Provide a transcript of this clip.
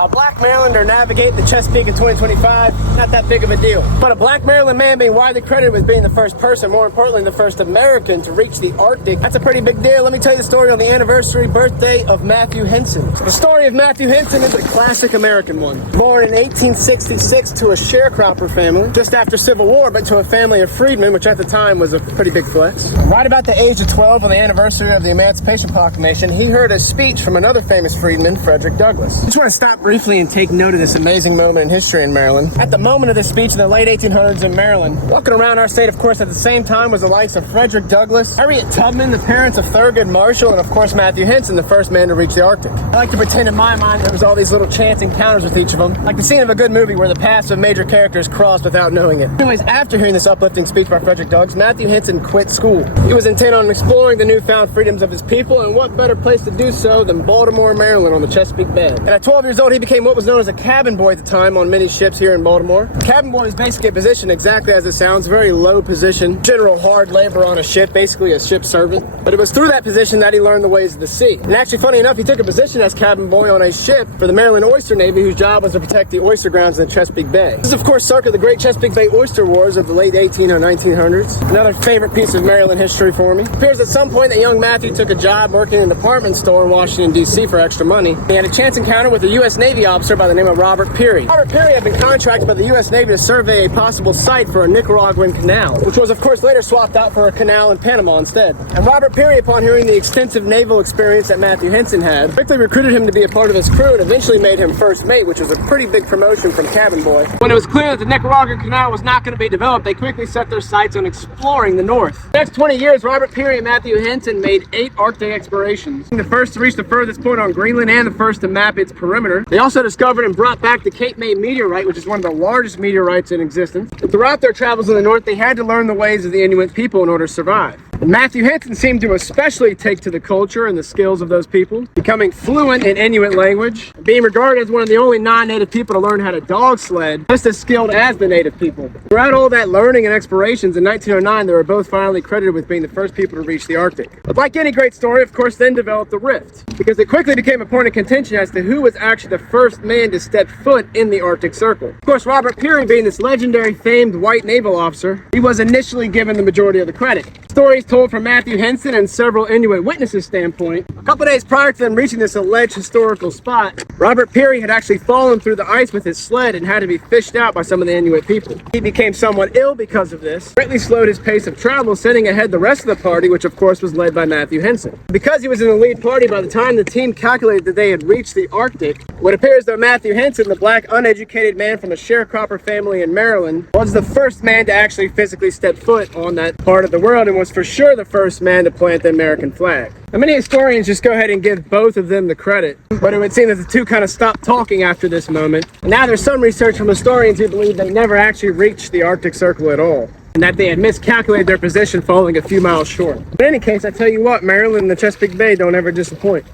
Now, a black Marylander navigating the Chesapeake in 2025, not that big of a deal. But a black Maryland man being widely credited with being the first person, more importantly, the first American to reach the Arctic, that's a pretty big deal. Let me tell you the story on the anniversary birthday of Matthew Henson. The story of Matthew Henson is a classic American one. Born in 1866 to a sharecropper family, just after Civil War, but to a family of freedmen, which at the time was a pretty big flex. Right about the age of 12 on the anniversary of the Emancipation Proclamation, he heard a speech from another famous freedman, Frederick Douglass. I just want to stop briefly and take note of this amazing moment in history in Maryland. At the moment of this speech in the late 1800s in Maryland, walking around our state, of course, at the same time was the likes of Frederick Douglass, Harriet Tubman, the parents of Thurgood Marshall, and of course Matthew Henson, the first man to reach the Arctic. I like to pretend in my mind there was all these little chance encounters with each of them, like the scene of a good movie where the paths of major characters crossed without knowing it. Anyways, after hearing this uplifting speech by Frederick Douglass, Matthew Henson quit school. He was intent on exploring the newfound freedoms of his people, and what better place to do so than Baltimore, Maryland on the Chesapeake Bay. And at 12 years old, he became what was known as a cabin boy at the time on many ships here in Baltimore. Cabin boy is basically a position exactly as it sounds, very low position, general hard labor on a ship, basically a ship servant. But it was through that position that he learned the ways of the sea. And actually, funny enough, he took a position as cabin boy on a ship for the Maryland Oyster Navy, whose job was to protect the oyster grounds in the Chesapeake Bay. This is, of course, circa the Great Chesapeake Bay Oyster Wars of the late 18 or 1900s. Another favorite piece of Maryland history for me. It appears at some point that young Matthew took a job working in a department store in Washington, D.C. for extra money. He had a chance encounter with a U.S. Navy officer by the name of Robert Peary. Robert Peary had been contracted by the U.S. Navy to survey a possible site for a Nicaraguan canal, which was, of course, later swapped out for a canal in Panama instead. And Robert Peary, upon hearing the extensive naval experience that Matthew Henson had, quickly recruited him to be a part of his crew and eventually made him first mate, which was a pretty big promotion from cabin boy. When it was clear that the Nicaraguan canal was not going to be developed, they quickly set their sights on exploring the north. The next 20 years, Robert Peary and Matthew Henson made 8 Arctic explorations. The first to reach the furthest point on Greenland and the first to map its perimeter. They also discovered and brought back the Cape May meteorite, which is one of the largest meteorites in existence. And throughout their travels in the north, they had to learn the ways of the Inuit people in order to survive. And Matthew Henson seemed to especially take to the culture and the skills of those people, becoming fluent in Inuit language, being regarded as one of the only non-native people to learn how to dog sled, just as skilled as the native people. Throughout all that learning and explorations, in 1909, they were both finally credited with being the first people to reach the Arctic. But like any great story, of course, then developed the rift, because it quickly became a point of contention as to who was actually the first man to step foot in the Arctic Circle. Of course, Robert Peary, being this legendary famed white naval officer, he was initially given the majority of the credit. Stories told from Matthew Henson and several Inuit witnesses' standpoint. A couple days prior to them reaching this alleged historical spot, Robert Peary had actually fallen through the ice with his sled and had to be fished out by some of the Inuit people. He became somewhat ill because of this, greatly slowed his pace of travel, sending ahead the rest of the party, which of course was led by Matthew Henson. Because he was in the lead party, by the time the team calculated that they had reached the Arctic, what appears though Matthew Henson, the black uneducated man from a sharecropper family in Maryland, was the first man to actually physically step foot on that part of the world and was for sure the first man to plant the American flag. Now, many historians just go ahead and give both of them the credit, but it would seem that the two kind of stopped talking after this moment. And now there's some research from historians who believe they never actually reached the Arctic Circle at all, and that they had miscalculated their position, falling a few miles short. But in any case, I tell you what, Maryland and the Chesapeake Bay don't ever disappoint.